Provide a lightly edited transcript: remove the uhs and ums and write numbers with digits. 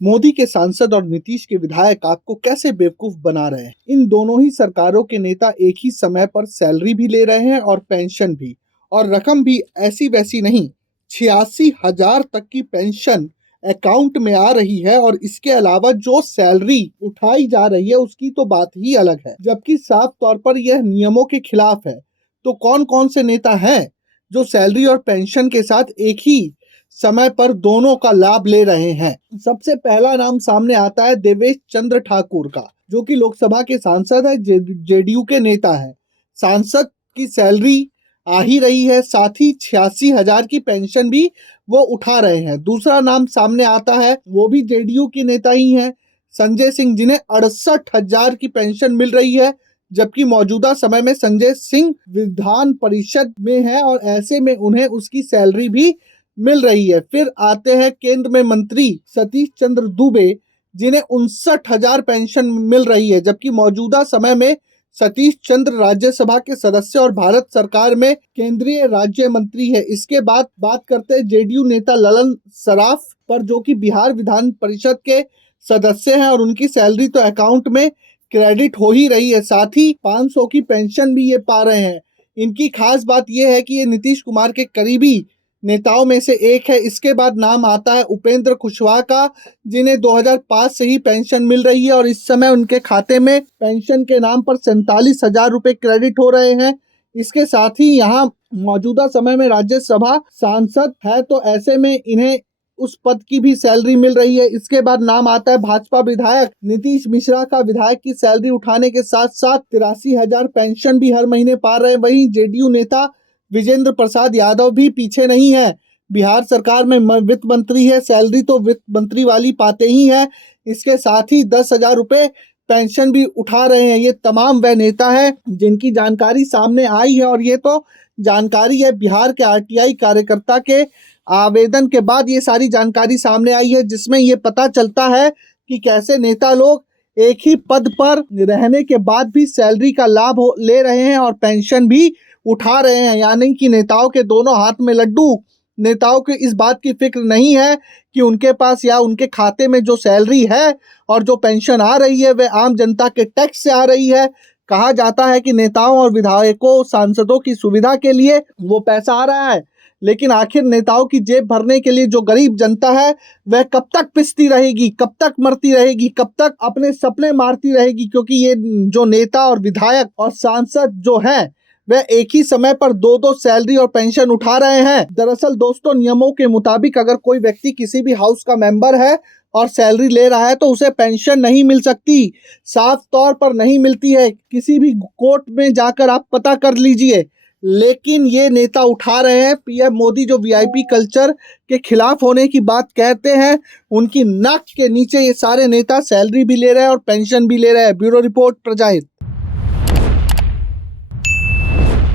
मोदी के सांसद और नीतीश के विधायक आपको कैसे बेवकूफ बना रहे हैं। इन दोनों ही सरकारों के नेता एक ही समय पर सैलरी भी ले रहे हैं और पेंशन भी, और रकम भी ऐसी वैसी नहीं, 86,000 तक की पेंशन अकाउंट में आ रही है। और इसके अलावा जो सैलरी उठाई जा रही है उसकी तो बात ही अलग है, जबकि साफ तौर पर यह नियमों के खिलाफ है। तो कौन कौन से नेता हैं जो सैलरी और पेंशन के साथ एक ही समय पर दोनों का लाभ ले रहे हैं? सबसे पहला नाम सामने आता है देवेश चंद्र ठाकुर का, जो कि लोकसभा के सांसद है, जेडीयू के नेता है। सांसद की सैलरी आ ही रही है, साथ ही 86,000 की पेंशन भी वो उठा रहे हैं। दूसरा नाम सामने आता है, वो भी जेडीयू के नेता ही हैं, संजय सिंह, जिन्हें 68,000 की पेंशन मिल रही है, जबकि मौजूदा समय में संजय सिंह विधान परिषद में है और ऐसे में उन्हें उसकी सैलरी भी मिल रही है। फिर आते हैं केंद्र में मंत्री सतीश चंद्र दूबे, जिन्हें 59,000 पेंशन मिल रही है, जबकि मौजूदा समय में सतीश चंद्र राज्यसभा के सदस्य और भारत सरकार में केंद्रीय राज्य मंत्री है। इसके बाद बात करते हैं जेडीयू नेता ललन सराफ पर, जो कि बिहार विधान परिषद के सदस्य हैं और उनकी सैलरी तो अकाउंट में क्रेडिट हो ही रही है, साथ ही 500 की पेंशन भी ये पा रहे हैं। इनकी खास बात यह है कि ये नीतीश कुमार के करीबी नेताओं में से एक है। इसके बाद नाम आता है उपेंद्र कुशवाहा का, जिन्हें 2005 से ही पेंशन मिल रही है और इस समय उनके खाते में पेंशन के नाम पर 47,000 रुपए क्रेडिट हो रहे हैं। इसके साथ ही यहाँ मौजूदा समय में राज्यसभा सांसद है, तो ऐसे में इन्हें उस पद की भी सैलरी मिल रही है। इसके बाद नाम आता है भाजपा विधायक नीतीश मिश्रा का। विधायक की सैलरी उठाने के साथ साथ 83,000 पेंशन भी हर महीने पा रहे हैं। वहीं जेडीयू नेता विजेंद्र प्रसाद यादव भी पीछे नहीं है, बिहार सरकार में वित्त मंत्री है, सैलरी तो वित्त मंत्री वाली पाते ही है। इसके साथ ही 10,000 रुपए पेंशन भी उठा रहे हैं। ये तमाम वह नेता है जिनकी जानकारी सामने आई है, और ये तो जानकारी है बिहार के आरटीआई कार्यकर्ता के आवेदन के बाद ये सारी जानकारी सामने आई है, जिसमें ये पता चलता है कि कैसे नेता लोग एक ही पद पर रहने के बाद भी सैलरी का लाभ ले रहे हैं और पेंशन भी उठा रहे हैं। यानी कि नेताओं के दोनों हाथ में लड्डू। नेताओं को इस बात की फिक्र नहीं है कि उनके पास या उनके खाते में जो सैलरी है और जो पेंशन आ रही है वह आम जनता के टैक्स से आ रही है। कहा जाता है कि नेताओं और विधायकों, सांसदों की सुविधा के लिए वो पैसा आ रहा है, लेकिन आखिर नेताओं की जेब भरने के लिए जो गरीब जनता है वह कब तक पिसती रहेगी, कब तक मरती रहेगी, कब तक अपने सपने मारती रहेगी? क्योंकि ये जो नेता और विधायक और सांसद जो हैं वह एक ही समय पर दो सैलरी और पेंशन उठा रहे हैं। दरअसल दोस्तों, नियमों के मुताबिक अगर कोई व्यक्ति किसी भी हाउस का मेंबर है और सैलरी ले रहा है तो उसे पेंशन नहीं मिल सकती, साफ तौर पर नहीं मिलती है। किसी भी कोर्ट में जाकर आप पता कर लीजिए। लेकिन ये नेता उठा रहे हैं। पीएम मोदी जो वीआईपी कल्चर के खिलाफ होने की बात कहते हैं, उनकी नाक के नीचे ये सारे नेता सैलरी भी ले रहे हैं और पेंशन भी ले रहे हैं। Bureau report, प्रजाहित।